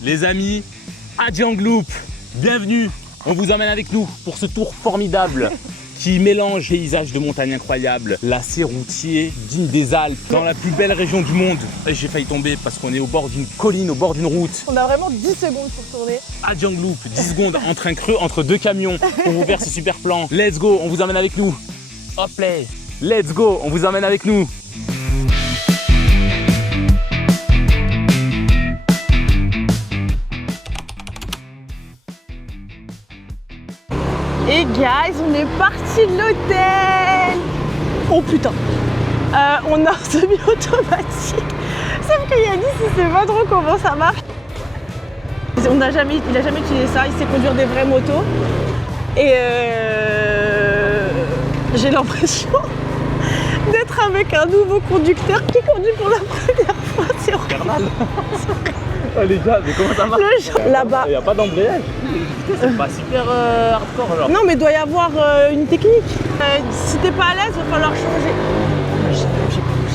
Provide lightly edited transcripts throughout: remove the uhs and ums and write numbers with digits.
Les amis, Adjang Loop, bienvenue. On vous emmène avec nous pour ce tour formidable qui mélange paysages de montagne incroyables, lacets routiers dignes des Alpes, dans la plus belle région du monde. Et j'ai failli tomber parce qu'on est au bord d'une colline, au bord d'une route. On a vraiment 10 secondes pour tourner. Adjang Loop, 10 secondes entre un creux, entre deux camions pour vous faire ce super plan. Let's go, on vous emmène avec nous. Hop là, let's go, on vous emmène avec nous. Et guys, on est parti de l'hôtel. Oh putain. On a un semi-automatique. Sauf que Yanis, il sait pas trop comment ça marche. Il a jamais utilisé ça, il sait conduire des vraies motos. Et j'ai l'impression d'être avec un nouveau conducteur qui conduit pour la première fois. C'est Infernal. Oh les gars, mais comment ça marche? Là-bas. Il n'y a pas d'embrayage. C'est pas super hardcore alors. Non mais il doit y avoir une technique. Si t'es pas à l'aise, il va falloir changer. Je sais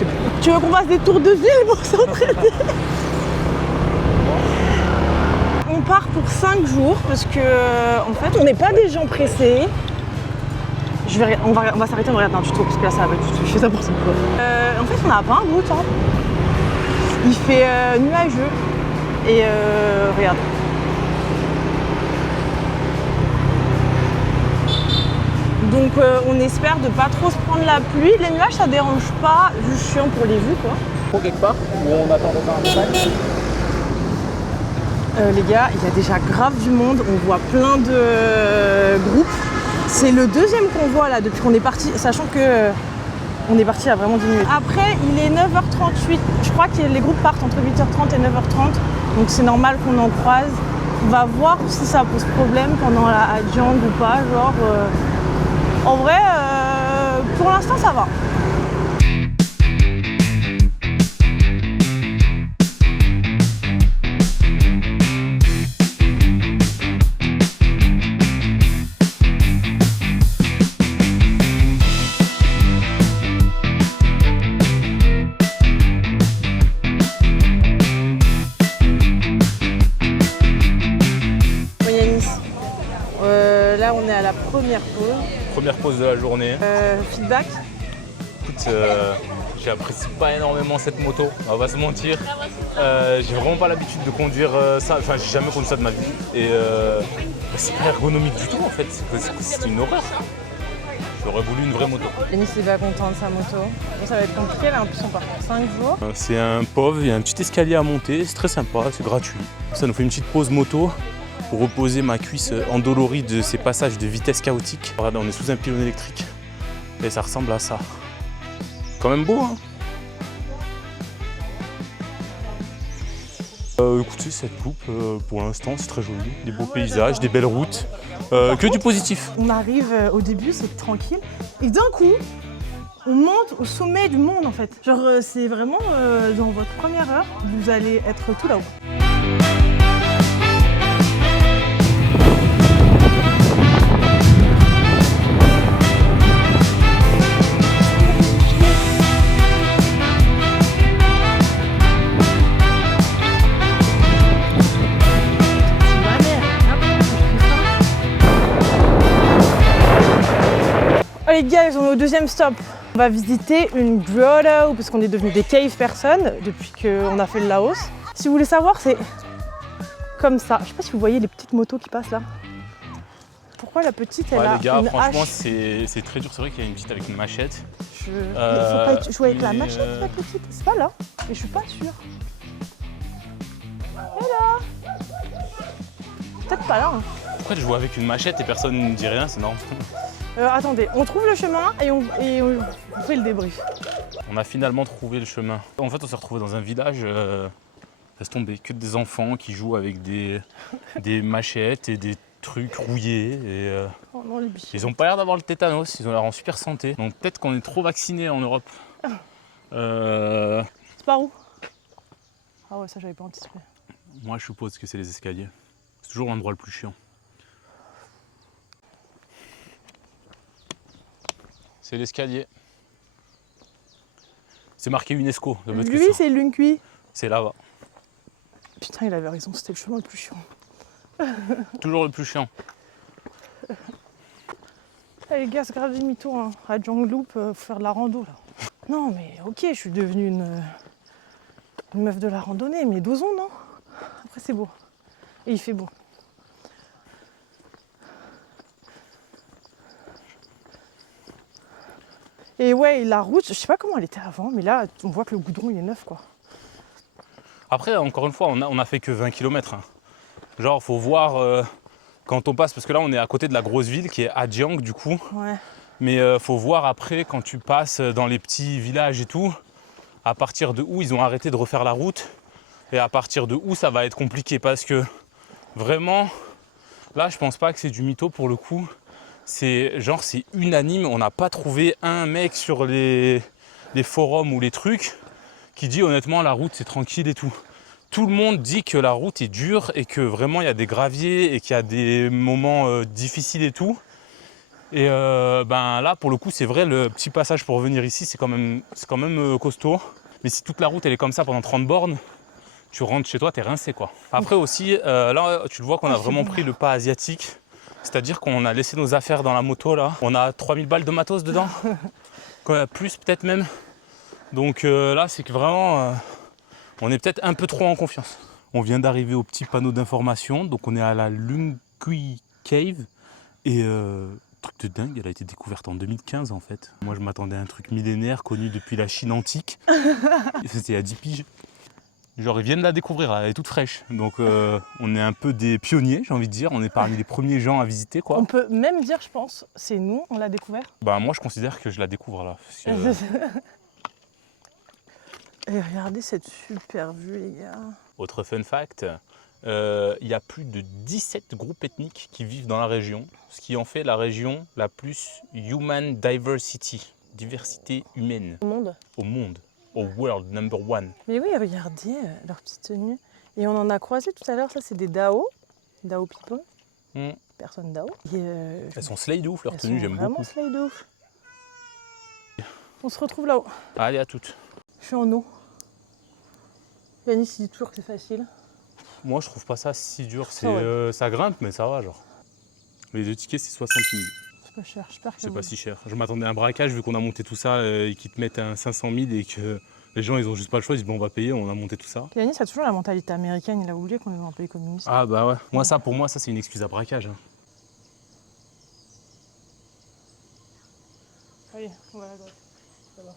plus. Tu veux qu'on fasse des tours de ville pour s'entraîner? On part pour 5 jours parce que en fait on n'est pas des gens pressés. On va s'arrêter, on va regarder un tuto parce que là ça va être je fais ça pour ça. En fait on n'a pas un beau temps. Il fait nuageux et regarde. Donc on espère de pas trop se prendre la pluie. Les nuages ça dérange pas, juste chiant pour les vues quoi. Quelque part où on attend encore un peu. Les gars, il y a déjà grave du monde, on voit plein de groupes. C'est le deuxième convoi là depuis qu'on est parti, sachant que on est parti il y a vraiment 10 minutes. Après, il est 9h38, je crois que les groupes partent entre 8h30 et 9h30, donc c'est normal qu'on en croise. On va voir si ça pose problème pendant la Adjang ou pas, genre... En vrai, pour l'instant ça va. Là on est à la première pause. Première pause de la journée. Feedback. Écoute, j'apprécie pas énormément cette moto, on va pas se mentir. J'ai vraiment pas l'habitude de conduire ça, enfin j'ai jamais conduit ça de ma vie. Et c'est pas ergonomique du tout en fait, c'est une horreur. J'aurais voulu une vraie moto. Denis n'est pas content de sa moto. Bon, ça va être compliqué là, en plus on part pour 5 jours. C'est un POV, il y a un petit escalier à monter, c'est très sympa, c'est gratuit. Ça nous fait une petite pause moto pour reposer ma cuisse endolorie de ces passages de vitesse chaotique. Regardez, on est sous un pylône électrique et ça ressemble à ça. Quand même beau, hein. Écoutez, cette coupe, pour l'instant, c'est très joli. Des beaux paysages, des belles routes, que du positif. On arrive au début, c'est tranquille, et d'un coup, on monte au sommet du monde en fait. Genre, c'est vraiment dans votre première heure, vous allez être tout là-haut. Les gars, on est au deuxième stop. On va visiter une grotto parce qu'on est devenu des cave personnes depuis qu'on a fait le Laos. Si vous voulez savoir, c'est comme ça. Je sais pas si vous voyez les petites motos qui passent là. Pourquoi la petite elle a les gars, une franchement, hache. c'est très dur. C'est vrai qu'il y a une petite avec une machette. Il faut pas jouer avec la machette, la petite. C'est pas là. Et je suis pas sûre. Hello. Peut-être pas là. Hein. Pourquoi je joue avec une machette et personne ne dit rien? C'est normal. Attendez, on trouve le chemin et on fait le débrief. On a finalement trouvé le chemin. En fait, on s'est retrouvé dans un village, laisse tomber, que des enfants qui jouent avec des machettes et des trucs rouillés. Et, Oh non, les biches. ils ont pas l'air d'avoir le tétanos, ils ont l'air en super santé. Donc peut-être qu'on est trop vaccinés en Europe. C'est par où? Ah ouais, ça j'avais pas anticipé. Moi, je suppose que c'est les escaliers. C'est toujours l'endroit le plus chiant. C'est l'escalier. C'est marqué UNESCO. Lui, c'est l'Unkui. C'est là-bas. Putain, il avait raison, c'était le chemin le plus chiant. Toujours le plus chiant. Eh, les gars, c'est grave des mythos, hein. À Jangloop, faut faire de la rando là. Non mais ok, je suis devenue une meuf de la randonnée, mais dosons, non? Après c'est beau. Et il fait beau. Et ouais, la route, je sais pas comment elle était avant, mais là, on voit que le goudron il est neuf quoi. Après, encore une fois, on a fait que 20 km. Hein. Genre, faut voir quand on passe, parce que là, on est à côté de la grosse ville qui est Ajiang du coup. Ouais. Mais faut voir après, quand tu passes dans les petits villages et tout, à partir de où ils ont arrêté de refaire la route et à partir de où ça va être compliqué. Parce que vraiment, là, je pense pas que c'est du mytho pour le coup. C'est genre, c'est unanime. On n'a pas trouvé un mec sur les forums ou les trucs qui dit honnêtement la route c'est tranquille et tout. Tout le monde dit que la route est dure et que vraiment il y a des graviers et qu'il y a des moments difficiles et tout. Et ben là pour le coup c'est vrai, le petit passage pour venir ici c'est quand même costaud. Mais si toute la route elle est comme ça pendant 30 bornes, tu rentres chez toi, t'es rincé quoi. Après aussi, là tu le vois qu'on a vraiment pris le pas asiatique. C'est-à-dire qu'on a laissé nos affaires dans la moto là. On a 3000 balles de matos dedans. Plus peut-être même. Donc là c'est que vraiment on est peut-être un peu trop en confiance. On vient d'arriver au petit panneau d'information. Donc on est à la Lung Kui Cave. Et truc de dingue, elle a été découverte en 2015 en fait. Moi je m'attendais à un truc millénaire connu depuis la Chine antique. C'était à 10 piges. Genre ils viennent de la découvrir, elle est toute fraîche. Donc on est un peu des pionniers, j'ai envie de dire. On est parmi les premiers gens à visiter quoi. On peut même dire, je pense, c'est nous, on l'a découvert. Bah moi je considère que je la découvre là. Parce que, Et regardez cette super vue les gars. autre fun fact, il y a plus de 17 groupes ethniques qui vivent dans la région, ce qui en fait la région la plus human diversity, diversité humaine Au monde. au monde, au world number one. Mais oui, regardez leur petite tenue. Et on en a croisé tout à l'heure, ça c'est des Dao. Dao people. Personne Dao. Et, Elles sont slay de ouf, leur elles tenue, sont j'aime vraiment beaucoup. slay de ouf. On se retrouve là-haut. Allez, à toutes. Je suis en eau. Yannis il dit toujours que c'est facile. Moi je trouve pas ça si dur, c'est, ouais. ça grimpe mais ça va genre. Les deux tickets c'est 60 000, C'est pas cher, j'espère que c'est ça pas vaut. si cher. Je m'attendais à un braquage vu qu'on a monté tout ça et qu'ils te mettent un 500 000 et que les gens ils ont juste pas le choix, ils disent bon on va payer, on a monté tout ça. Yannis a toujours la mentalité américaine, il a oublié qu'on est dans un pays communiste. Ah bah ouais, moi ça pour moi ça c'est une excuse à braquage. Hein. Allez, on va à droite. Ça va.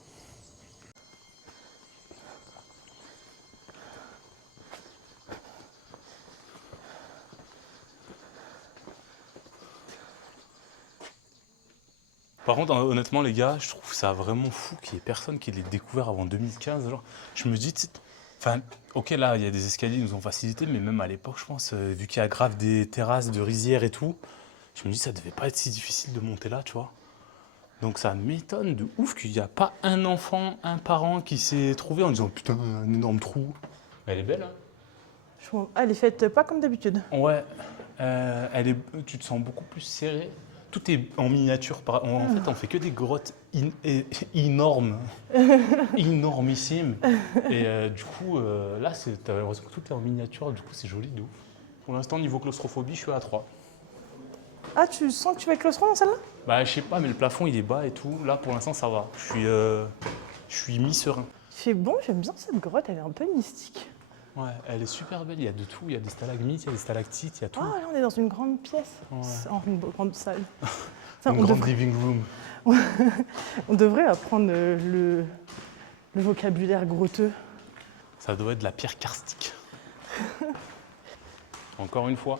Par contre, honnêtement, les gars, je trouve ça vraiment fou qu'il y ait personne qui l'ait découvert avant 2015. Genre. Je me dis, enfin, ok, là, il y a des escaliers qui nous ont facilité, mais même à l'époque, je pense, vu qu'il y a grave des terrasses de rizières et tout, je me dis, ça devait pas être si difficile de monter là, tu vois. Donc ça m'étonne de ouf qu'il n'y a pas un enfant, un parent qui s'est trouvé en disant, putain, un énorme trou. Elle est belle, hein? Elle est faite pas comme d'habitude. Ouais, tu te sens beaucoup plus serré. Tout est en miniature. En fait, on fait que des grottes énormes, énormissimes. Et du coup, là, t'as l'impression que tout est en miniature. Du coup, c'est joli de ouf. Pour l'instant, niveau claustrophobie, je suis à 3. Ah, tu sens que tu vas être claustro dans celle-là? Bah, je sais pas, mais le plafond, il est bas et tout. Là, pour l'instant, ça va. Je suis mi-serein. Il fait bon, j'aime bien cette grotte, elle est un peu mystique. Ouais, elle est super belle. Il y a de tout. Il y a des stalagmites, il y a des stalactites, il y a tout. Ah, là, on est dans une grande pièce. Ouais. Une grande salle. Une grande living room. On devrait apprendre le vocabulaire grotteux. Ça doit être de la pierre karstique. Encore une fois,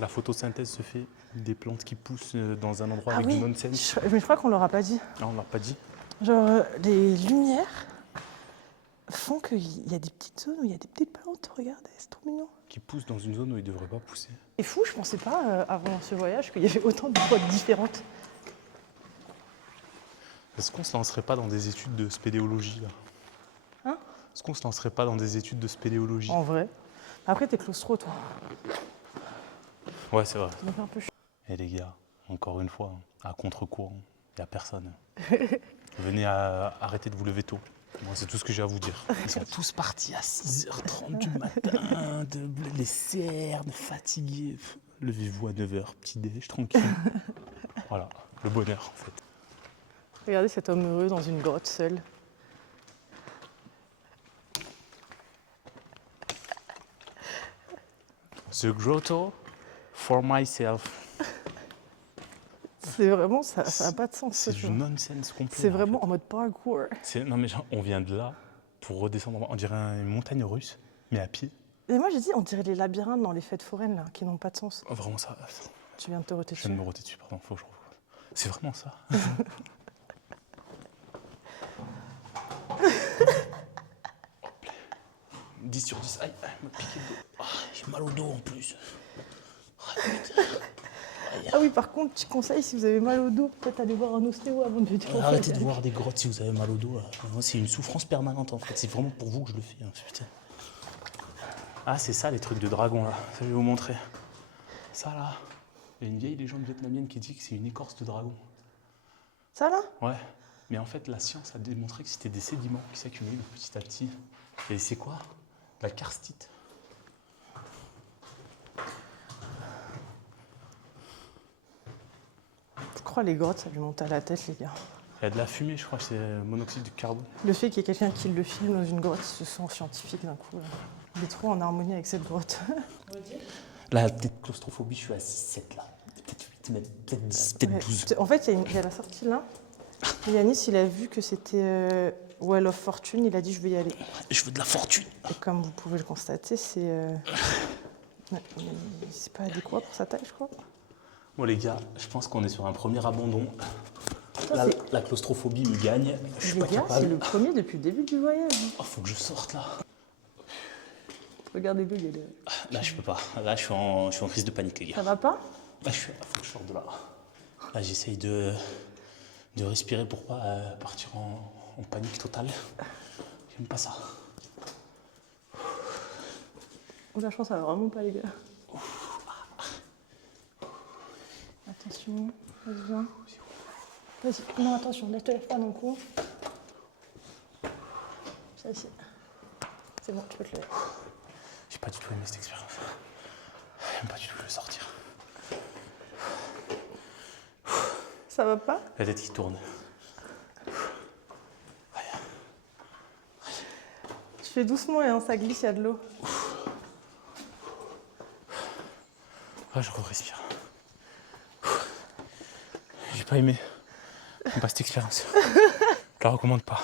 la photosynthèse se fait des plantes qui poussent dans un endroit avec du nonsense. Mais je crois qu'on leur a pas dit. Ah, on l'a pas dit. Genre, les lumières font qu'il y a des petites zones où il y a des petites plantes. Regardez, c'est trop mignon. Qui poussent dans une zone où ils devraient pas pousser. C'est fou, je pensais pas avant ce voyage qu'il y avait autant de grottes différentes. Est-ce qu'on se lancerait pas dans des études de spéléologie là? Hein? Est-ce qu'on se lancerait pas dans des études de spéléologie? En vrai. Après, t'es claustro, toi. Ouais, c'est vrai. Ça me fait un peu chier. Et les gars, encore une fois, à contre-courant, il n'y a personne. Venez arrêter de vous lever tôt. Moi, c'est tout ce que j'ai à vous dire. Ils sont tous partis à 6h30 du matin, les cernes, fatigués. Levez-vous à 9h, petit déj, tranquille. Voilà, le bonheur en fait. Regardez cet homme heureux dans une grotte seul. The grotto for myself. C'est vraiment, ça n'a pas de sens. C'est du nonsense complet. C'est vraiment en mode parkour. Non mais genre, on vient de là pour redescendre, on dirait une montagne russe, mais à pied. Et moi j'ai dit, on dirait les labyrinthes dans les fêtes foraines là, qui n'ont pas de sens. Oh, vraiment ça. Tu viens de te roter dessus. Je viens de me roter dessus, pardon, faut que je revoie. C'est vraiment ça. 10 sur 10. Aïe, elle m'a piqué le dos. Ah, j'ai mal au dos en plus. Ah, putain. Ah oui, par contre, petit conseil, si vous avez mal au dos, peut-être aller voir un ostéo avant de venir. Arrêtez de voir des grottes si vous avez mal au dos. Là. Moi, c'est une souffrance permanente en fait. C'est vraiment pour vous que je le fais. Hein. Putain. Ah, c'est ça les trucs de dragon là. Ça, je vais vous montrer. Ça là, il y a une vieille légende vietnamienne qui dit que c'est une écorce de dragon. Ça là? Ouais. Mais en fait, la science a démontré que c'était des sédiments qui s'accumulent petit à petit. Et c'est quoi? La karstite. Je crois les grottes, ça lui monte à la tête, les gars. Il y a de la fumée, je crois que c'est monoxyde de carbone. Le fait qu'il y ait quelqu'un qui le filme dans une grotte, il se sent scientifique d'un coup. Là. Il est trop en harmonie avec cette grotte. Là, peut-être claustrophobie, je suis à 6-7 là. Peut-être 8, peut-être 10, peut-être 12. En fait, il y a la sortie là. Et Yanis, il a vu que c'était Well of Fortune, il a dit je vais y aller. Je veux de la fortune. Et comme vous pouvez le constater, c'est pas adéquat pour sa taille, je crois. Bon les gars, je pense qu'on est sur un premier abandon. Là, la claustrophobie me gagne. Je suis les pas gars, capable. c'est le premier depuis le début du voyage. Oh, faut que je sorte là. Regardez-le, il y a le... Là, je peux pas. Là, je suis en crise de panique, les gars. Ça va pas? Là, faut que je sorte de là. Là, j'essaye de respirer pour pas partir en panique totale. J'aime pas ça. Oh, la chance, ça va vraiment pas, les gars. Attention, vas-y, viens. Vas-y, non, attention, ne te lève pas non plus. Ça, c'est bon, tu peux te lever. J'ai pas du tout aimé cette expérience. J'aime pas du tout le sortir. Ça va pas? La tête qui tourne. Tu fais doucement et hein, ça glisse, il y a de l'eau. Ah, je respire. J'ai pas aimé. J'aime pas cette expérience. Je la recommande pas.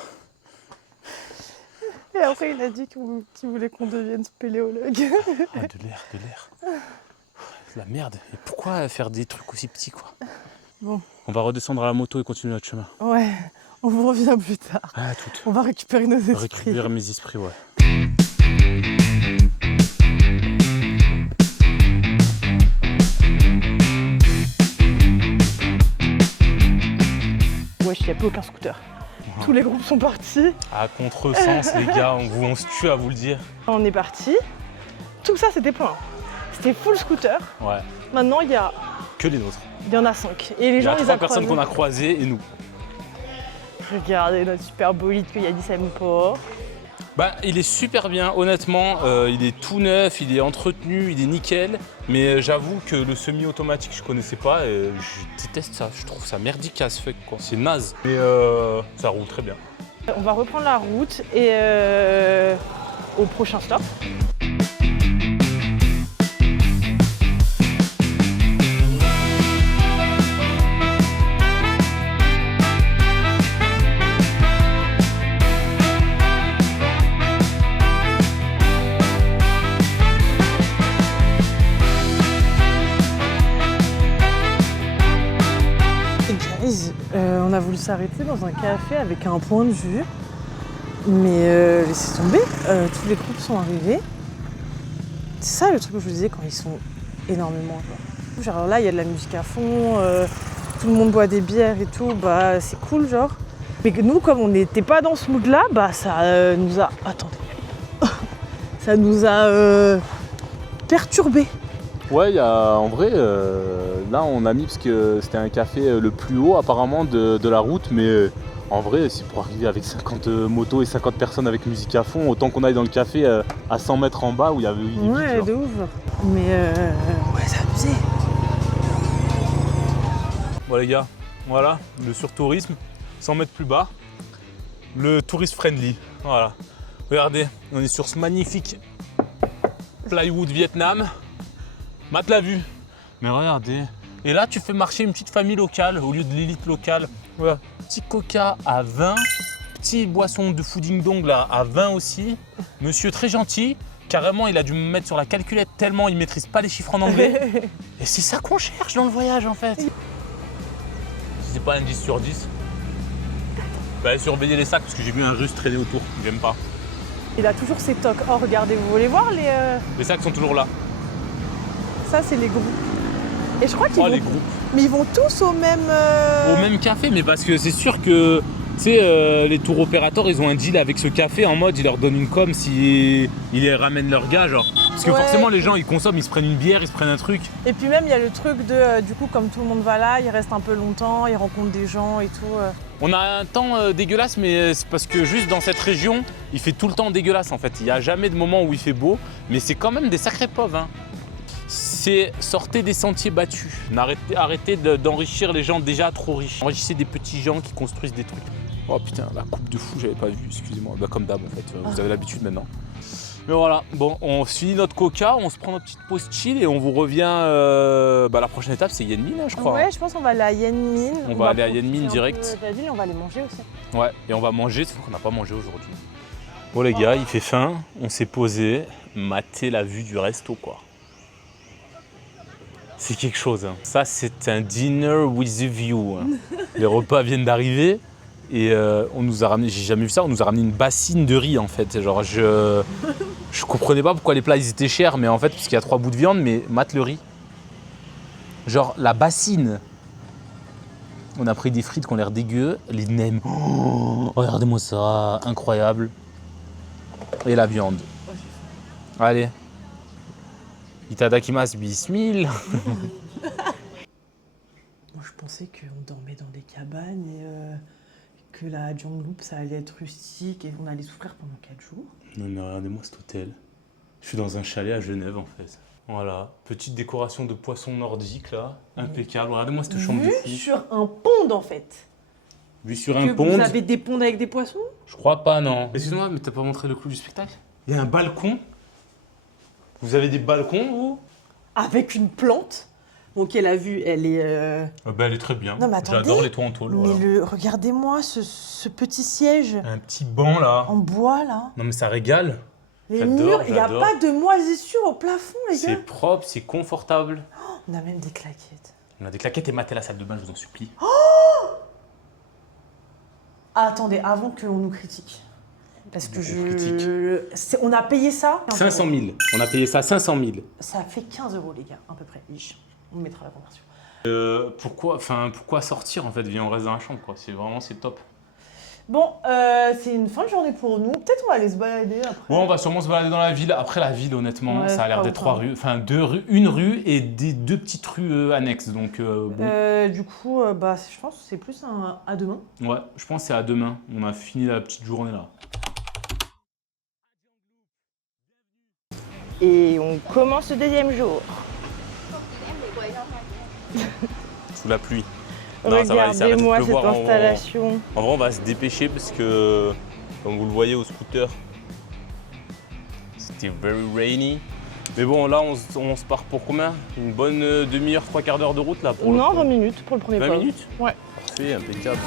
Et après, il a dit qu'il voulait qu'on devienne spéléologue. Ah, de l'air. C'est la merde. Et pourquoi faire des trucs aussi petits, quoi? Bon. On va redescendre à la moto et continuer notre chemin. Ouais, on vous revient plus tard. Ah, tout. On va récupérer nos esprits. Récupérer mes esprits, ouais. Wesh, il n'y a plus aucun scooter. Tous les groupes sont partis. À contresens, les gars, on se tue à vous le dire. On est partis. Tout ça, c'était plein. C'était full scooter. Ouais. Maintenant, il y a... Que les nôtres. Il y en a 5. Et les Il y gens, a ils 3 personnes qu'on a croisées et nous. Regardez notre super bolide que Yanis aime pas. Bah, il est super bien, honnêtement. Il est tout neuf, il est entretenu, il est nickel. Mais j'avoue que le semi-automatique, je connaissais pas. Et je déteste ça. Je trouve ça merdique as fuck, quoi. C'est naze. Mais ça roule très bien. On va reprendre la route et au prochain stop. On a voulu s'arrêter dans un café avec un point de vue, mais laissez tomber, tous les groupes sont arrivés. C'est ça le truc que je vous disais quand ils sont énormément. Genre là, il y a de la musique à fond, tout le monde boit des bières et tout, bah c'est cool genre. Mais que nous, comme on n'était pas dans ce mood-là, bah ça nous a... Attendez. Ça nous a perturbés. Ouais, en vrai, là on a mis parce que c'était un café le plus haut apparemment de la route, mais En vrai, c'est pour arriver avec 50 motos et 50 personnes avec musique à fond, autant qu'on aille dans le café à 100 mètres en bas où il y avait Ouais, de ouf. Mais ouais, c'est abusé. Bon les gars, voilà, le surtourisme, 100 mètres plus bas, le tourist friendly, voilà. Regardez, on est sur ce magnifique plywood Vietnam. Mate l'a vu. Mais regardez. Et là, tu fais marcher une petite famille locale au lieu de l'élite locale. Voilà. Petit coca à 20, petit boisson de fooding dong là à 20 aussi. Monsieur très gentil. Carrément, il a dû me mettre sur la calculette tellement il maîtrise pas les chiffres en anglais. Et c'est ça qu'on cherche dans le voyage en fait. Si c'est pas un 10 sur 10, bah, allez surveiller les sacs parce que j'ai vu un russe traîner autour. J'aime pas. Il a toujours ses tocs. Oh, regardez, vous voulez voir les... Les sacs sont toujours là. Ça, c'est les groupes. Et je crois qu'ils Oh, vont... les groupes. Mais ils vont tous au même... Au même café, mais parce que c'est sûr que tu sais, les tours opérateurs, ils ont un deal avec ce café en mode ils leur donnent une com si ils les ramènent leurs gars, genre. Parce que forcément, les gens ils consomment, ils se prennent une bière, ils se prennent un truc. Et puis même, il y a le truc de, du coup, comme tout le monde va là, ils restent un peu longtemps, ils rencontrent des gens et tout. On a un temps dégueulasse, mais c'est parce que juste dans cette région, il fait tout le temps dégueulasse en fait. Il n'y a jamais de moment où il fait beau, mais c'est quand même des sacrés pauvres. Hein. C'est sortez des sentiers battus. Arrêtez d'enrichir les gens déjà trop riches. Enrichissez des petits gens qui construisent des trucs. Oh putain, la coupe de fou, j'avais pas vu, excusez-moi. Bah, comme d'hab en fait, vous avez l'habitude maintenant. Mais voilà, bon, on finit notre coca, on se prend notre petite pause chill et on vous revient. La prochaine étape, c'est Yen Min, hein, je crois. Ouais, je pense qu'on va aller à Yen Min. On va aller à Yen Min direct. La ville, on va aller manger aussi. Ouais, et on va manger, sauf qu'on n'a pas mangé aujourd'hui. Bon les gars, il fait faim, on s'est posé, mater la vue du resto quoi. C'est quelque chose. Hein. Ça, c'est un dinner with a view. Hein. Les repas viennent d'arriver et on nous a ramené, j'ai jamais vu ça, on nous a ramené une bassine de riz en fait. Genre, je comprenais pas pourquoi les plats ils étaient chers, mais en fait, parce qu'il y a 3 bouts de viande, mais mate le riz. Genre, la bassine. On a pris des frites qui ont l'air dégueu, les nems. Oh, regardez-moi ça, incroyable. Et la viande. Allez. Itadakimasu bismillah. Moi, je pensais qu'on dormait dans des cabanes et que la Jongloop, ça allait être rustique et on allait souffrir pendant 4 jours. Non mais regardez-moi cet hôtel. Je suis dans un chalet à Genève en fait. Voilà, petite décoration de poissons nordiques là, impeccable. Regardez-moi cette chambre de fou. Sur un pond en fait. Vue sur un pond. Vous avez des ponds avec des poissons? Je crois pas, non. Excuse-moi, mais t'as pas montré le clou du spectacle? Il y a un balcon. Vous avez des balcons, vous? Avec une plante. Ok, la vue, elle est... Elle est très bien. Non, mais attendez, j'adore les toits en tôle. Mais voilà. regardez-moi ce petit siège Un petit banc là. en bois là. Non mais ça régale. Les J'adore, murs, il n'y a j'adore. pas de moisissure au plafond, les C'est gars. propre, c'est confortable. On a même des claquettes. On a des claquettes et mater la salle de bain, je vous en supplie. Ah, attendez, avant qu'on nous critique. Parce que On on a payé ça 500 000. On a payé ça 500 000. Ça fait 15 € les gars, à peu près. On mettra la conversion. Pourquoi sortir en fait? Viens, on reste dans la chambre quoi. C'est top. Bon, c'est une fin de journée pour nous. Peut-être on va aller se balader après. Ouais, on va sûrement se balader dans la ville. Après la ville, honnêtement, Ouais, ça a l'air d'être 3 rues. Enfin, 2 rues, une rue et des 2 petites rues annexes. Donc, bon. Du coup, je pense que c'est plus à demain. Ouais, je pense que c'est à demain. On a fini la petite journée là. Et on commence le deuxième jour. Sous la pluie. Non, ça va, il s'arrête de Regardez-moi cette pleuvoir. installation. En vrai, on va se dépêcher parce que, comme vous le voyez au scooter, c'était very rainy. Mais bon, là, on se part pour combien? Une bonne demi-heure, 3/4 d'heure de route là pour Non, le 20 minutes pour le premier 20 pas. minutes? Ouais. C'est impeccable.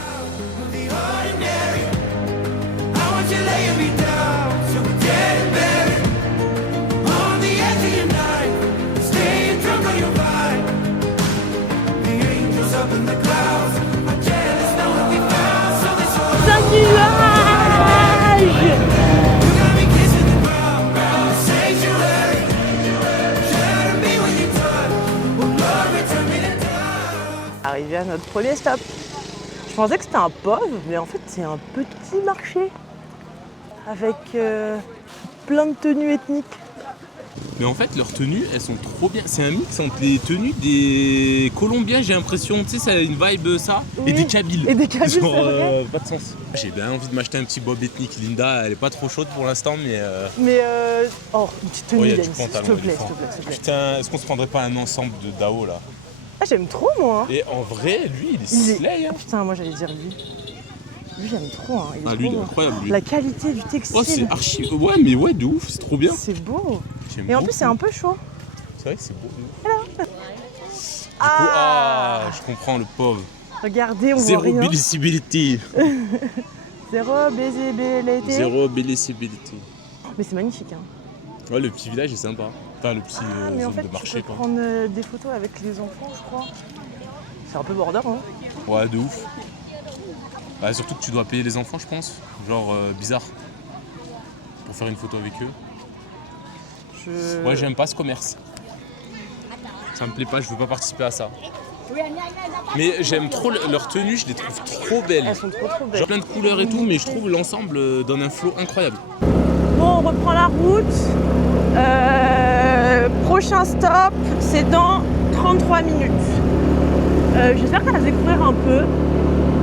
Arrivé à notre premier stop. Je pensais que c'était un pub, mais en fait c'est un petit marché avec plein de tenues ethniques. Mais en fait, leurs tenues, elles sont trop bien. C'est un mix entre les tenues des Colombiens, j'ai l'impression. Tu sais, ça a une vibe, ça. Oui. Et des Kabyles. Et des Kabyles, Genre, c'est vrai. pas de sens. J'ai bien envie de m'acheter un petit bob ethnique. Linda, elle est pas trop chaude pour l'instant, mais... Mais oh, une petite tenue, Oh, y a du Yannis, s'il te pantalon, plaît, du fond. s'il te plaît, s'il te plaît. Putain, est-ce qu'on se prendrait pas un ensemble de Dao, là? Ah, j'aime trop, moi. Et en vrai, lui, il est Il est- slay, hein. Putain, moi j'allais dire lui. Lui, j'aime trop. Hein. Il est Ah, trop lui, il est beau. incroyable, lui. La qualité du textile. Oh, c'est archi... Ouais, mais ouais, de ouf, c'est trop bien. C'est beau. J'aime Et en plus, beaucoup. c'est un peu chaud. C'est vrai que c'est beau. Ah, je comprends, le pauvre. Regardez, on Zéro voit rien. bellicibility. Zéro visibilité. Zéro bellicibility. Mais c'est magnifique. Hein. Ouais, le petit village est sympa. Enfin, le petit Ah, mais en zone fait, de tu marché, peux quoi. prendre des photos avec les enfants, je crois. C'est un peu border, hein. Ouais, de ouf. Bah, surtout que tu dois payer les enfants, je pense. Genre, bizarre. Pour faire une photo avec eux. Ouais, j'aime pas ce commerce. Ça me plaît pas, je veux pas participer à ça. Mais j'aime trop leurs tenues, je les trouve trop belles. Elles sont trop belles. Genre plein de couleurs et tout, mais je trouve l'ensemble donne un flow incroyable. Bon, on reprend la route. Prochain stop, c'est dans 33 minutes. J'espère qu'elle va se découvrir un peu.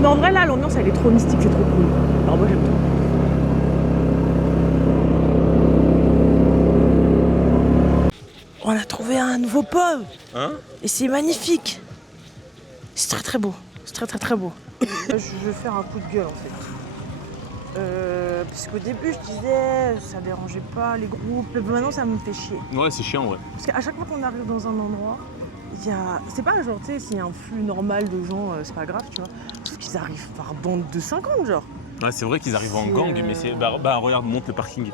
Mais en vrai, là, l'ambiance, elle est trop mystique, c'est trop cool. Alors moi, j'aime trop. On a trouvé un nouveau pub. Hein? Et c'est magnifique. C'est très très beau. C'est très beau. Je veux faire un coup de gueule en fait. Parce qu'au début je disais ça dérangeait pas les groupes, mais maintenant ça me fait chier. Ouais, c'est chiant, ouais. Parce qu'à chaque fois qu'on arrive dans un endroit, il y a. C'est pas genre, tu sais, s'il y a un flux normal de gens, c'est pas grave, tu vois. Sauf qu'ils arrivent par bande de 50, genre. Ouais, c'est vrai qu'ils arrivent en C'est, gang, mais c'est. Bah, regarde, monte le parking.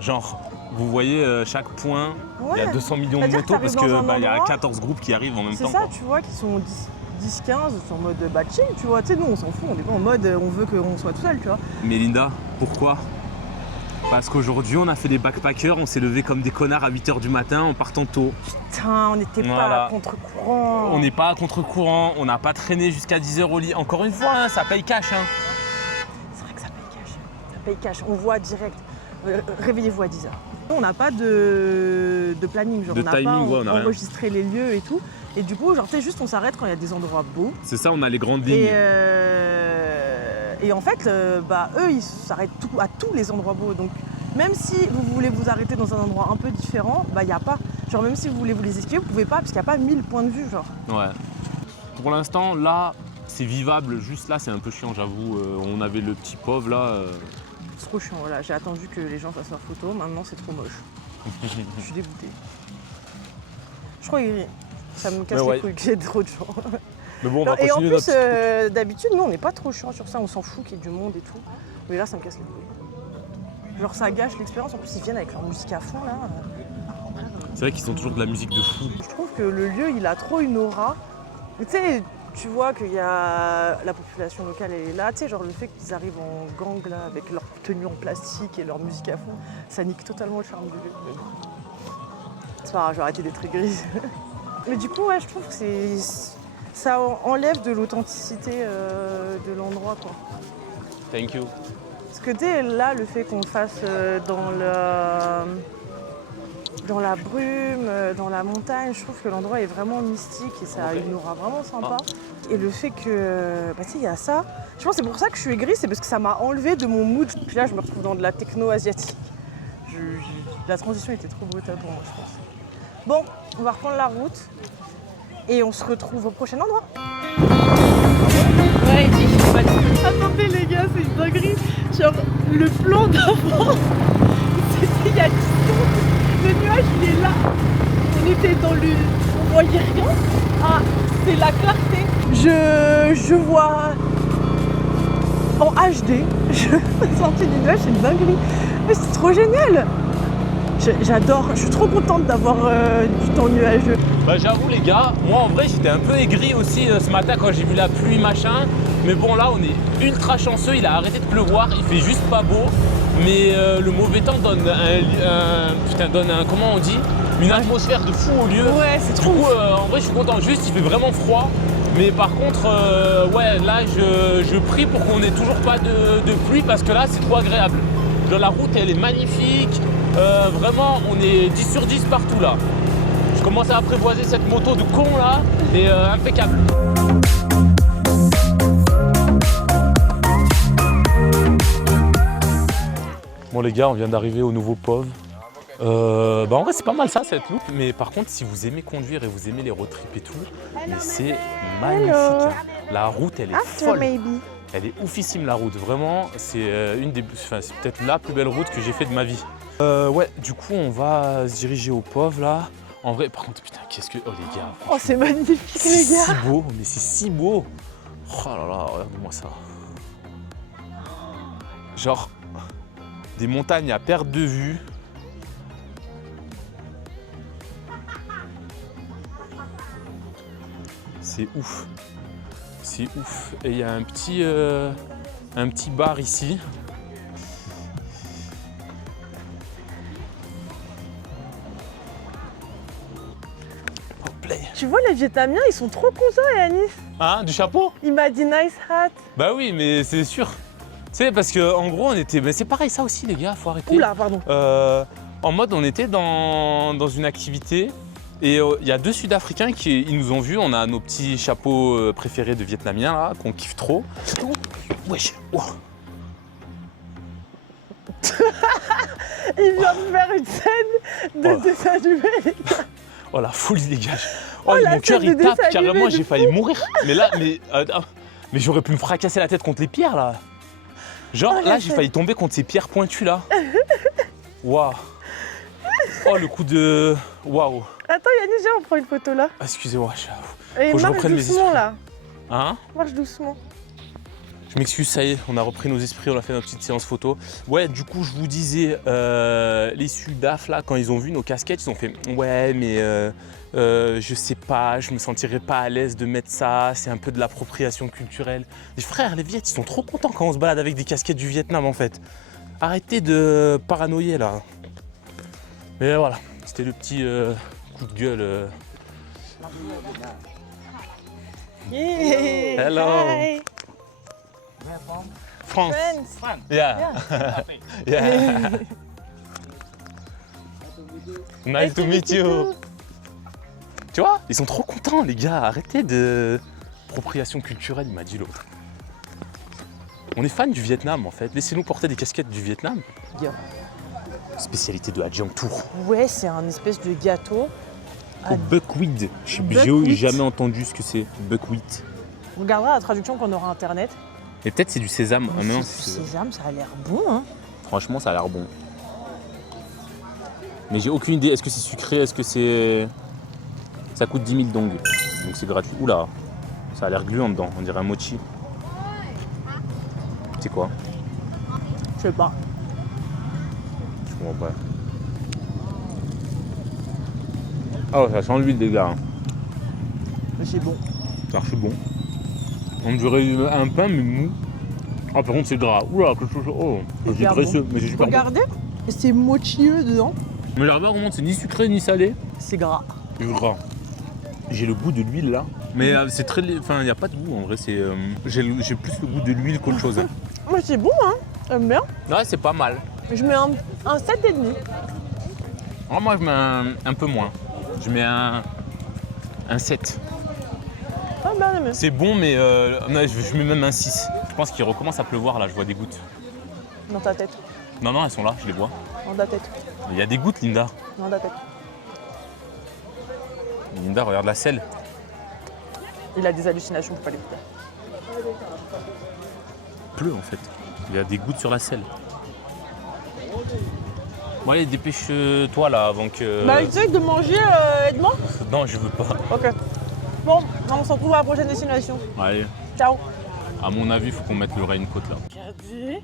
Genre, vous voyez chaque point, il y a 200 millions de C'est-à-dire motos que parce t'arrives dans que un il y a endroit, 14 groupes qui arrivent en même C'est temps. ça, Quoi. tu vois, qui sont 10-15, sont en mode bah chill, tu vois. Tu sais, nous on s'en fout, on est pas en mode on veut qu'on soit tout seul, tu vois. Mais Linda, pourquoi? Parce qu'aujourd'hui, on a fait des backpackers, on s'est levé comme des connards à 8h du matin en partant tôt. Putain, on n'était pas Voilà. à contre-courant. On n'est pas à contre-courant, on n'a pas traîné jusqu'à 10h au lit. Encore une fois, hein, ça paye cash. Hein. C'est vrai que ça paye cash. Ça paye cash. On voit direct. Réveillez-vous à 10h. On n'a pas de planning, genre De on n'a timing, pas ouais, on a rien. enregistré les lieux et tout. Et du coup, genre, tu sais, juste on s'arrête quand il y a des endroits beaux. C'est ça, on a les grandes lignes. Et en fait, bah, eux, ils s'arrêtent à tous les endroits beaux. Donc, même si vous voulez vous arrêter dans un endroit un peu différent, bah, il n'y a pas. Genre, même si vous voulez vous les esquiver, vous pouvez pas, parce qu'il n'y a pas 1000 points de vue, genre. Ouais. Pour l'instant, là, c'est vivable. Juste là, c'est un peu chiant, j'avoue. On avait le petit pauvre là. C'est trop chiant, voilà. J'ai attendu que les gens fassent leurs photos. Maintenant, c'est trop moche. Je suis dégoûtée. Je crois que ça me casse Mais ouais. les couilles qu'il y ait trop de gens. Mais bon, on va Et en continuer plus, notre. d'habitude, nous, on n'est pas trop chiant sur ça. On s'en fout qu'il y ait du monde et tout. Mais là, ça me casse les couilles. Genre, ça gâche l'expérience. En plus, ils viennent avec leur musique à fond, là. C'est vrai qu'ils ont toujours de la musique de fou. Je trouve que le lieu, il a trop une aura. Tu sais, tu vois qu'il y a la population locale, elle est là. Tu sais, genre le fait qu'ils arrivent en gang, là, avec leur tenue en plastique et leur musique à fond, ça nique totalement le charme du lieu. Mais bon. C'est pas grave, je vais arrêter d'être grise. Mais du coup, ouais, je trouve que ça enlève de l'authenticité de l'endroit, quoi. Thank you. Parce que dès là, le fait qu'on le fasse dans la brume, dans la montagne, je trouve que l'endroit est vraiment mystique et ça a une aura vraiment sympa. Et le fait que, bah tu sais, il y a ça. Je pense que c'est pour ça que je suis aigrie, c'est parce que ça m'a enlevé de mon mood. Puis là, je me retrouve dans de la techno asiatique. La transition était trop brutale pour moi, je pense. Bon, on va reprendre la route et on se retrouve au prochain endroit. Ouais, attendez les gars, c'est une dinguerie. Genre, le plan d'avant, c'était il y a 10 secondes. Le nuage, il est là. On était dans le... On voyait rien. Ah, c'est la clarté. Je vois en HD. Je sortie du nuage, c'est une dinguerie. Mais c'est trop génial. J'adore. Je suis trop contente d'avoir du temps nuageux. Bah j'avoue les gars, moi en vrai j'étais un peu aigri aussi ce matin quand j'ai vu la pluie machin. Mais bon là on est ultra chanceux, il a arrêté de pleuvoir, il fait juste pas beau. Mais le mauvais temps donne comment on dit, une atmosphère de fou au lieu. Ouais, c'est Du trop coup ouf. en vrai je suis content, juste il fait vraiment froid. Mais par contre ouais là je prie pour qu'on ait toujours pas de pluie parce que là c'est trop agréable. Genre, la route elle est magnifique, Vraiment, on est 10 sur 10 partout là. Je commence à apprivoiser cette moto de con là, et impeccable. Bon les gars, on vient d'arriver au nouveau POV. En vrai c'est pas mal ça cette loupe, mais par contre si vous aimez conduire et vous aimez les road trips et tout, mais c'est magnifique. Hein. La route elle est folle. Elle est oufissime la route, vraiment c'est c'est peut-être la plus belle route que j'ai fait de ma vie. Ouais, du coup on va se diriger au POV là. En vrai, par contre, putain, qu'est-ce que... Oh les gars, oh c'est magnifique les gars. C'est si beau, mais c'est si beau. Oh là là, regarde-moi ça. Genre, des montagnes à perte de vue. C'est ouf. C'est ouf. Et il y a un petit bar ici. Tu vois, les Vietnamiens, ils sont trop contents, Yanis. Hein, du chapeau? Il m'a dit nice hat. Bah oui, mais c'est sûr. Tu sais, parce qu'en gros, on était... Mais c'est pareil, ça aussi, les gars, faut arrêter. Oula, pardon. En mode, on était dans une activité et il y a 2 Sud-Africains qui ils nous ont vus. On a nos petits chapeaux préférés de Vietnamiens, là, qu'on kiffe trop. Wesh, wow. Il vient de faire une scène de dessin animé, les gars. Oh la folie les gars. Oh, la mon cœur scène il de tape dessin carrément, animé, j'ai failli mourir. Mais là, mais j'aurais pu me fracasser la tête contre les pierres là. Genre là j'ai failli tomber contre ces pierres pointues là. Waouh. Oh le coup de... Waouh. Attends Yannis, viens, on prend une photo là. Ah, excusez-moi, Et faut que je marche reprenne mes doucement esprits. là. Hein? Marche doucement. Je m'excuse, ça y est, on a repris nos esprits, on a fait notre petite séance photo. Ouais, du coup, je vous disais, les Sudaf, là, quand ils ont vu nos casquettes, ils ont fait « Ouais, mais je sais pas, je me sentirais pas à l'aise de mettre ça, c'est un peu de l'appropriation culturelle. » Les frères, les Viet, ils sont trop contents quand on se balade avec des casquettes du Vietnam, en fait. Arrêtez de paranoïer, là. Mais voilà, c'était le petit coup de gueule. Yeah. Hello. Hi. France. Friends. Yeah. Yeah. Nice to meet you. Tu vois, ils sont trop contents, les gars. Arrêtez de... Appropriation culturelle, il m'a dit l'autre. On est fan du Vietnam, en fait. Laissez-nous porter des casquettes du Vietnam. Yeah. Spécialité de Adjang Tour. Ouais, c'est un espèce de gâteau. Au buckwheat. J'ai Buckwheat. jamais entendu ce que c'est, buckwheat. On regardera la traduction quand on aura internet. Et peut-être c'est du sésame. Ah, non, C'est du sésame, ça a l'air bon, hein. Franchement, ça a l'air bon. Mais j'ai aucune idée. Est-ce que c'est sucré? Est-ce que c'est... Ça coûte 10 000 dong. Donc c'est gratuit. Oula, ça a l'air gluant dedans. On dirait un mochi. C'est quoi? Je sais pas. Je comprends pas. Ah ouais, ça sent l'huile, les gars. Mais c'est bon. Ça archi bon. On dirait un pain, mais mou. Ah, par contre, c'est gras. Oula, quelque chose. Oh, c'est hyper graisseux, mais c'est super bon. Regardez, c'est mochieux dedans. Mais j'arrive vraiment, c'est ni sucré ni salé. C'est gras. C'est gras. J'ai le goût de l'huile là. Mais c'est très. Enfin, il n'y a pas de goût en vrai. C'est. J'ai plus le goût de l'huile qu'autre chose. Mais c'est bon, hein. J'aime bien. Ouais, c'est pas mal. Je mets un 7,5. Alors, moi, je mets un peu moins. Je mets un 7. Ah, bien aimé. C'est bon, mais non, je mets même un 6. Je pense qu'il recommence à pleuvoir là, je vois des gouttes. Dans ta tête. Non, non, elles sont là, je les vois. Dans ta tête. Il y a des gouttes, Linda. Dans ta tête. Linda, regarde la selle. Il a des hallucinations, faut pas l'écouter. Il pleut en fait. Il y a des gouttes sur la selle. Bon, allez, dépêche-toi là avant que. Bah, essaye de manger, aide-moi. Non, je veux pas. Ok. Bon, on se retrouve à la prochaine destination. Allez. Ciao. À mon avis, il faut qu'on mette le raincoat là. Regardez.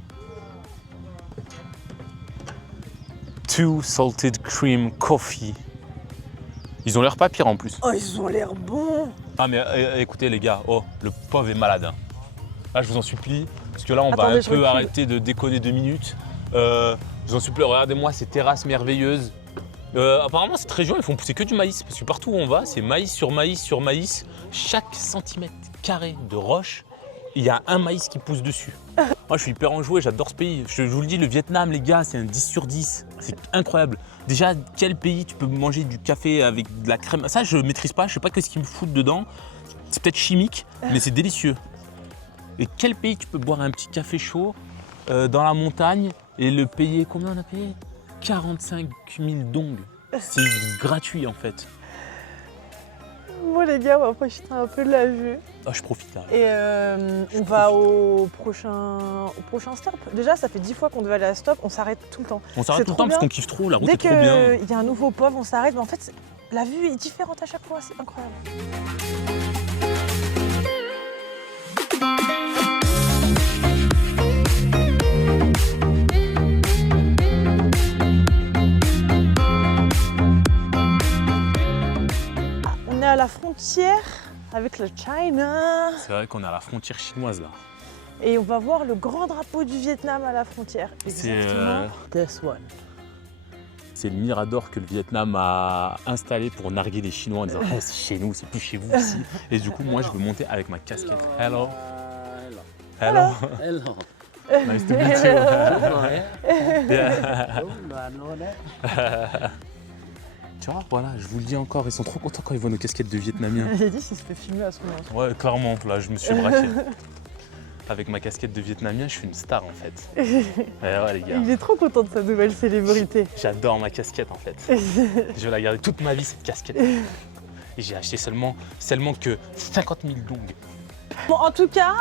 2 salted cream coffee. Ils ont l'air pas pires en plus. Oh, ils ont l'air bons. Ah mais écoutez les gars, oh, le pauvre est malade. Hein. Là, je vous en supplie, parce que là, on va Attendez, un je peu recule. arrêter de déconner 2 minutes. Je vous en supplie, regardez-moi ces terrasses merveilleuses. Apparemment, cette région, ils font pousser que du maïs, parce que partout où on va, c'est maïs sur maïs sur maïs. Chaque centimètre carré de roche il y a un maïs qui pousse dessus. Moi, je suis hyper enjoué, j'adore ce pays. Je vous le dis, le Vietnam, les gars, c'est un 10 sur 10. C'est incroyable. Déjà, quel pays tu peux manger du café avec de la crème? Ça, je maîtrise pas, je sais pas ce qu'ils me foutent dedans. C'est peut-être chimique, mais c'est délicieux. Et quel pays tu peux boire un petit café chaud dans la montagne et le payer, combien on a payé? 45 000 dong. C'est gratuit en fait. Bon les gars, on va profiter un peu de la vue. Ah, je profite. Hein. Et on va au prochain stop. Déjà, ça fait 10 fois qu'on devait aller à stop, on s'arrête tout le temps. On s'arrête tout le temps parce qu'on kiffe trop, la route est trop bien. Dès qu'il y a un nouveau pub, on s'arrête. Mais en fait, la vue est différente à chaque fois, c'est incroyable. À la frontière avec le China. C'est vrai qu'on est à la frontière chinoise là. Et on va voir le grand drapeau du Vietnam à la frontière. Exactement. This one. C'est le mirador que le Vietnam a installé pour narguer les Chinois en disant hey, c'est chez nous, c'est plus chez vous ici. Et du coup, moi je veux monter avec ma casquette. Hello. Hello. Hello. Nice to meet you. Tu vois, voilà, je vous le dis encore, ils sont trop contents quand ils voient nos casquettes de Vietnamiens. J'ai dit s'il se fait filmer à ce moment. Ouais, clairement, là, je me suis braqué. Avec ma casquette de Vietnamien, je suis une star en fait. Ouais, les gars. Il est trop content de sa nouvelle célébrité. J'adore ma casquette en fait. Je vais la garder toute ma vie, cette casquette. Et j'ai acheté seulement que 50 000 dong. Bon, en tout cas,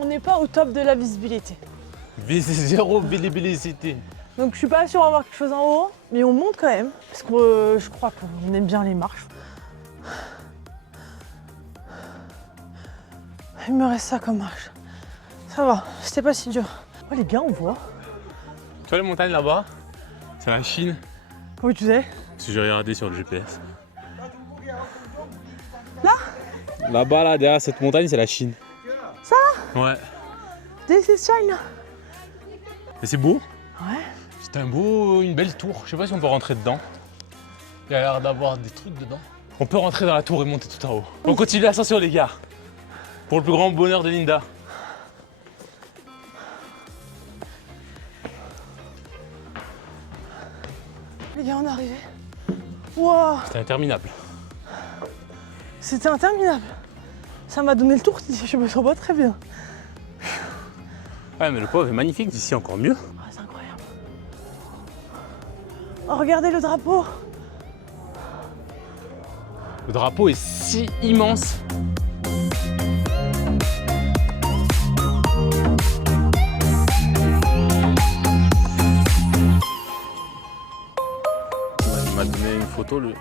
on n'est pas au top de la visibilité. Zéro visibilité. Donc je suis pas sûre d'avoir quelque chose en haut, mais on monte quand même, parce que je crois qu'on aime bien les marches. Il me reste ça comme marche. Ça va, c'était pas si dur. Oh les gars, on voit. Tu vois les montagnes là-bas? C'est la Chine. Comment tu sais? Parce que j'ai regardé sur le GPS. Là? Là-bas, là, derrière cette montagne, c'est la Chine. Ça? Ouais. This is China. Et c'est beau? Ouais. C'est une belle tour. Je sais pas si on peut rentrer dedans. Il y a l'air d'avoir des trucs dedans. On peut rentrer dans la tour et monter tout en haut. On continue l'ascension les gars. Pour le plus grand bonheur de Linda. Les gars, on est arrivé. Wow. C'était interminable. C'était interminable. Ça m'a donné le tour, je me sens pas très bien. Ouais mais le pauvre est magnifique d'ici, encore mieux. Oh, c'est incroyable. Oh, regardez le drapeau. Le drapeau est si immense. Il m'a donné une photo le.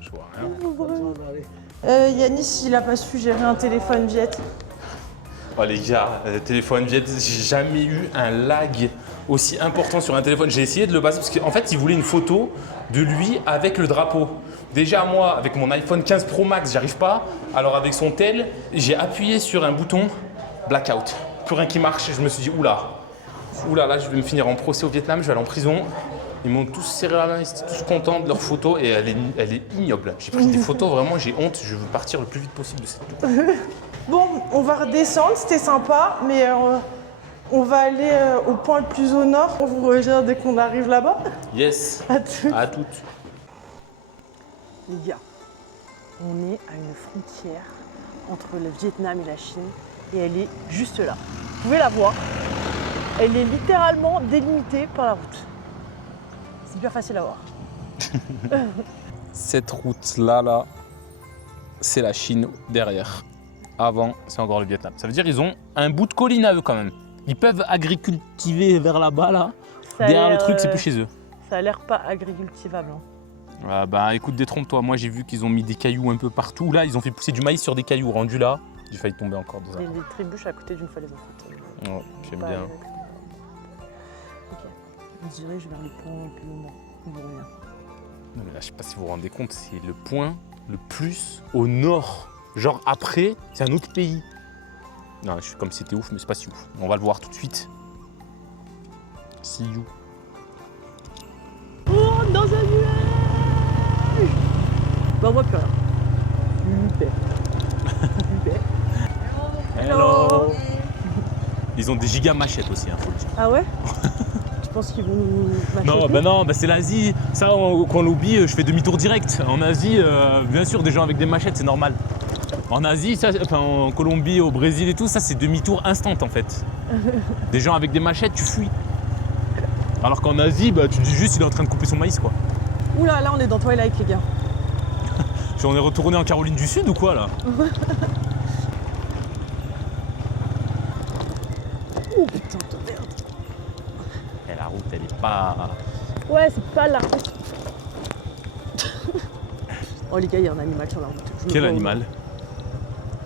Je vois rien. Yanis, il a pas su gérer un téléphone Viet. Oh les gars, le téléphone Viet, j'ai jamais eu un lag aussi important sur un téléphone. J'ai essayé de le passer parce qu'en fait, il voulait une photo de lui avec le drapeau. Déjà moi, avec mon iPhone 15 Pro Max, j'arrive pas. Alors avec son tel, j'ai appuyé sur un bouton blackout. Plus rien qui marche. Et je me suis dit oula, là, je vais me finir en procès au Vietnam, je vais aller en prison. Ils m'ont tous serré la main, ils étaient tous contents de leur photo et elle est ignoble. J'ai pris des photos, vraiment, j'ai honte. Je veux partir le plus vite possible de cette tour. Bon, on va redescendre, c'était sympa, mais on va aller au point le plus au nord. On vous rejoint dès qu'on arrive là-bas. Yes, À toutes. à toutes. Les gars, on est à une frontière entre le Vietnam et la Chine et elle est juste là. Vous pouvez la voir. Elle est littéralement délimitée par la route. C'est bien facile à voir. Cette route-là, c'est la Chine derrière. Avant, c'est encore le Vietnam. Ça veut dire qu'ils ont un bout de colline à eux quand même. Ils peuvent agricultiver vers là-bas, là. Derrière le truc, c'est plus chez eux. Ça a l'air pas agricultivable. Hein. Bah écoute, détrompe-toi. Moi, j'ai vu qu'ils ont mis des cailloux un peu partout. Là, ils ont fait pousser du maïs sur des cailloux. Rendu là, j'ai failli tomber encore dans un. Il y a des trébuches à côté d'une falaise en fait. Oh, j'aime Pas bien. Ok. On se dirige vers le point le plus au nord. On voit rien. Non, mais là, je sais pas si vous vous rendez compte, c'est le point le plus au nord. Genre après, c'est un autre pays. Non, je suis comme si c'était ouf, mais c'est pas si ouf. On va le voir tout de suite. See you. Oh, dans un nuage. Bah, on voit plus rien. Super. ils ont des giga machettes aussi, faut le dire. Ah ouais? Tu penses qu'ils vont nous Non, non, c'est l'Asie. Ça, quand on l'oublie, je fais demi-tour direct. En Asie, bien sûr, des gens avec des machettes, c'est normal. En Asie, ça, en Colombie, au Brésil et tout, ça, c'est demi-tour instant en fait. Des gens avec des machettes, tu fuis. Alors qu'en Asie, tu dis juste, il est en train de couper son maïs, quoi. Oula, là, on est dans Twilight, les gars. On est retourné en Caroline du Sud ou quoi, là? Oh putain de merde. Et la route, elle est pas... Ouais, c'est pas la route. Oh les gars, il y a un animal sur la route. Quel animal?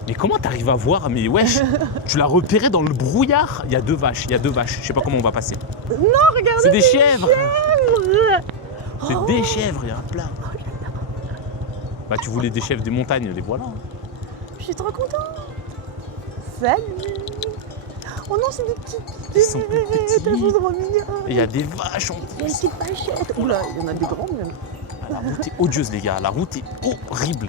Mais comment t'arrives à voir? Mais wesh, tu l'as repéré dans le brouillard? Il y a 2 vaches, je sais pas comment on va passer. Non, regardez, c'est des chèvres. C'est Oh. des chèvres, il y a un plein. Bah tu voulais des chèvres des montagnes, les voilà. Je suis trop contente. Salut. Oh non, c'est des petits. Ils sont tout petits. Elles sont trop mignons. Et il y a des vaches en Il y a une plus. petite vachette. Oula, il y en a des grands même. La route est odieuse les gars, la route est horrible.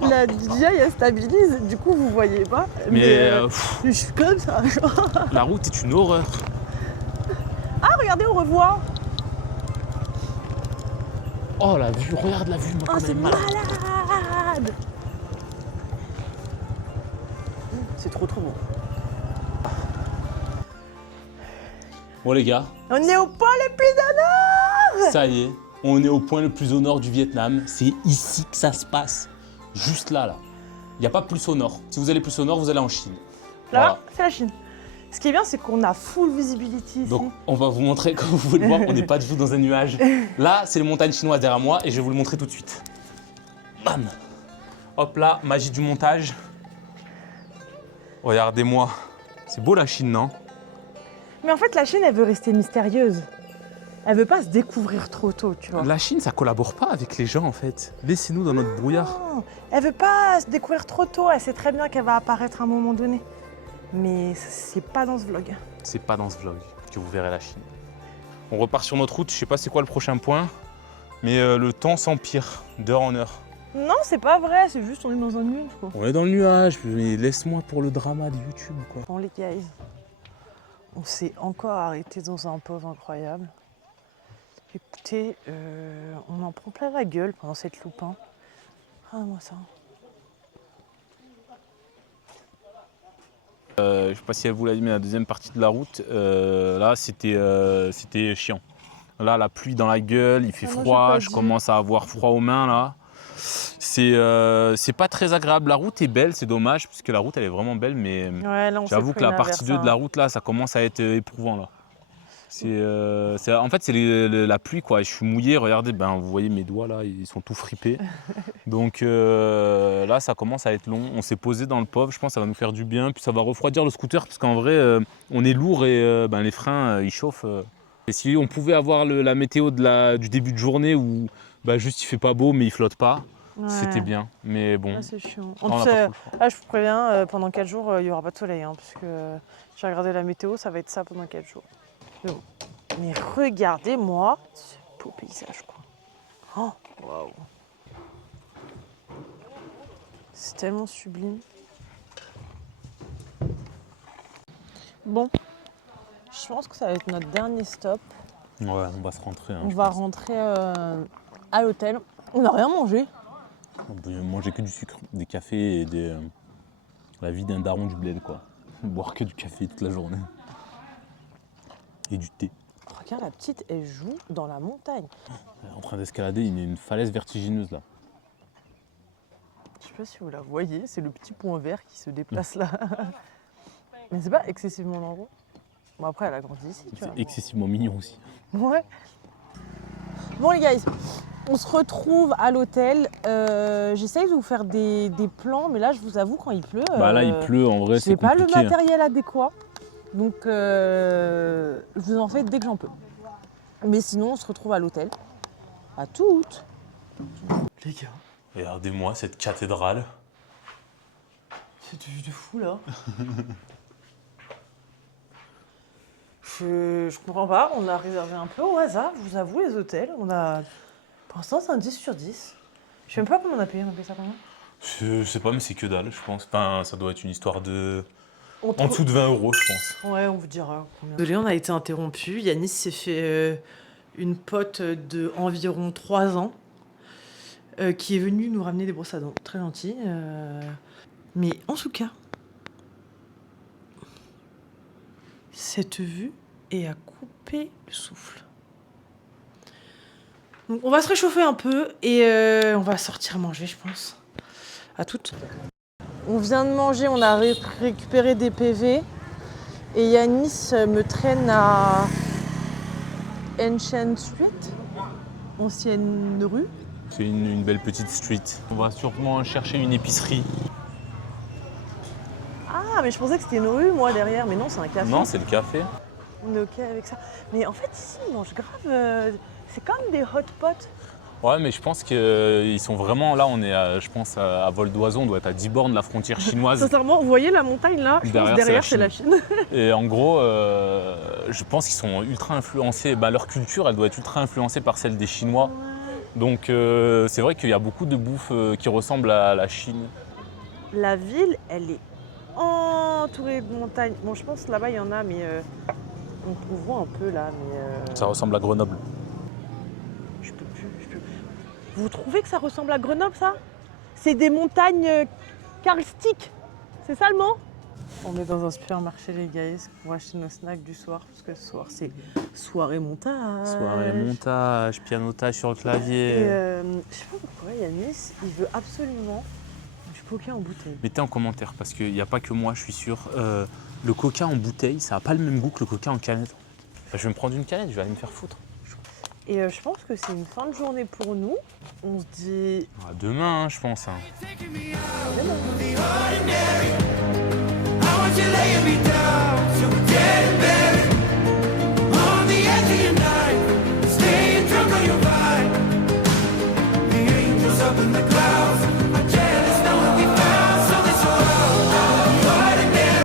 La DJI elle stabilise, du coup vous voyez pas. Mais je suis comme ça. Genre. la route est une horreur. Ah regardez, on revoit. Oh la vue, regarde la vue, moi Oh comme c'est elle est malade. malade. C'est trop bon. Bon les gars, On est au point le plus au nord. ça y est, on est au point le plus au nord du Vietnam. C'est ici que ça se passe. Juste là, là. Il n'y a pas plus au nord. Si vous allez plus au nord, vous allez en Chine. Là, Voilà. c'est la Chine. Ce qui est bien, c'est qu'on a full visibility ici. Donc on va vous montrer, comme vous pouvez le voir, on n'est pas du tout dans un nuage. Là, c'est les montagnes chinoises derrière moi et je vais vous le montrer tout de suite. Bam! Hop là, magie du montage. Regardez-moi. C'est beau la Chine, non? Mais en fait, la Chine, elle veut rester mystérieuse. Elle veut pas se découvrir trop tôt, tu vois. La Chine, ça collabore pas avec les gens en fait. Laissez-nous dans notre brouillard. Non, elle veut pas se découvrir trop tôt. Elle sait très bien qu'elle va apparaître à un moment donné. Mais c'est pas dans ce vlog. C'est pas dans ce vlog que vous verrez la Chine. On repart sur notre route, je sais pas c'est quoi le prochain point, mais le temps s'empire d'heure en heure. Non, c'est pas vrai. C'est juste on est dans un nuage, quoi. On est dans le nuage, mais laisse-moi pour le drama de YouTube, quoi. Bon, les guys, on s'est encore arrêté dans un pauvre incroyable. Écoutez, on en prend plein la gueule pendant cette loupe. Regarde-moi ça. Je sais pas si elle vous l'a dit, mais la deuxième partie de la route, là c'était chiant. Là, la pluie dans la gueule, il fait Ah, moi, froid, j'ai pas je dit. commence à avoir froid aux mains là. C'est pas très agréable. La route est belle, c'est dommage, puisque la route elle est vraiment belle, mais Ouais, là, on s'est j'avoue pris que la une partie averse, 2 de la hein. route là, ça commence à être éprouvant là. En fait, c'est la pluie quoi. Je suis mouillé, regardez, vous voyez mes doigts là, ils sont tout fripés. Donc là, ça commence à être long. On s'est posé dans le pauvre, je pense que ça va nous faire du bien. Puis ça va refroidir le scooter parce qu'en vrai, on est lourd et les freins, ils chauffent. Et si on pouvait avoir la météo du début de journée où juste il fait pas beau mais il flotte pas, Ouais. c'était bien. Mais bon, Ah, c'est chiant. on En n'a plus, pas trop le choix. là, je vous préviens, pendant 4 jours, il n'y aura pas de soleil. Parce que j'ai regardé la météo, ça va être ça pendant 4 jours. Mais bon. Mais regardez-moi ce beau paysage, quoi. Oh, waouh. C'est tellement sublime. Bon, je pense que ça va être notre dernier stop. Ouais, on va se rentrer. On va rentrer à l'hôtel. On n'a rien mangé. On peut manger que du sucre, des cafés et la vie d'un daron du bled quoi. Boire que du café toute la journée. Et du thé. Regarde, la petite, elle joue dans la montagne. En train d'escalader une falaise vertigineuse là. Je sais pas si vous la voyez, c'est le petit point vert qui se déplace là. Mais c'est pas excessivement dangereux. Bon après elle a grandi ici, tu vois. C'est excessivement mignon aussi. Ouais. Bon les guys, on se retrouve à l'hôtel. J'essaye de vous faire des plans, mais là je vous avoue quand il pleut. Là il pleut en vrai, c'est j'ai pas le compliqué. matériel adéquat. Donc je vous en fais dès que j'en peux. Mais sinon on se retrouve à l'hôtel. À toutes. Les gars. Regardez-moi cette cathédrale. C'est de fou là. Je comprends pas, on a réservé un peu au hasard, je vous avoue, les hôtels. On a. Pour l'instant, c'est un 10 sur 10. Je sais même pas comment on a payé ça combien. Je sais pas, mais c'est que dalle, je pense. Enfin, ça doit être une histoire de. En dessous de 20 €, je pense. Ouais, on vous dira combien. Désolé, on a été interrompu. Yanis s'est fait une pote de environ 3 ans qui est venue nous ramener des brosses à dents. Très gentil. Mais en tout cas, cette vue est à couper le souffle. Donc on va se réchauffer un peu et on va sortir manger, je pense. À toutes. On vient de manger, on a récupéré des PV et Yanis me traîne à Ancient Street, ancienne rue. C'est une belle petite street. On va sûrement chercher une épicerie. Ah, mais je pensais que c'était une rue, moi, derrière. Mais non, c'est un café. Non, c'est le café. On est OK avec ça. Mais en fait, ici, ils mangent grave... c'est comme des hot pots. Ouais, mais je pense qu'ils sont vraiment là. On est, je pense, à vol d'oiseau. On doit être à 10 bornes de la frontière chinoise. Sincèrement, vous voyez la montagne là? Je pense derrière, c'est la Chine. Et en gros, je pense qu'ils sont ultra influencés. Leur culture, elle doit être ultra influencée par celle des Chinois. Donc, c'est vrai qu'il y a beaucoup de bouffe qui ressemble à la Chine. La ville, elle est entourée de montagnes. Bon, je pense là-bas, il y en a, mais on voit un peu là. Mais, Ça ressemble à Grenoble. Je peux plus. Vous trouvez que ça ressemble à Grenoble, ça? C'est des montagnes karstiques. C'est ça le mot? On est dans un supermarché, les gars, pour acheter nos snacks du soir, parce que ce soir, c'est soirée montage. Soirée montage, pianotage sur le clavier. Et je sais pas pourquoi, Yanis, il veut absolument du coca en bouteille. Mettez en commentaire, parce qu'il n'y a pas que moi, je suis sûr. Le coca en bouteille, ça n'a pas le même goût que le coca en canette. Enfin, je vais me prendre une canette, je vais aller me faire foutre. Et je pense que c'est une fin de journée pour nous. On se dit... À demain, je pense. You laying me down.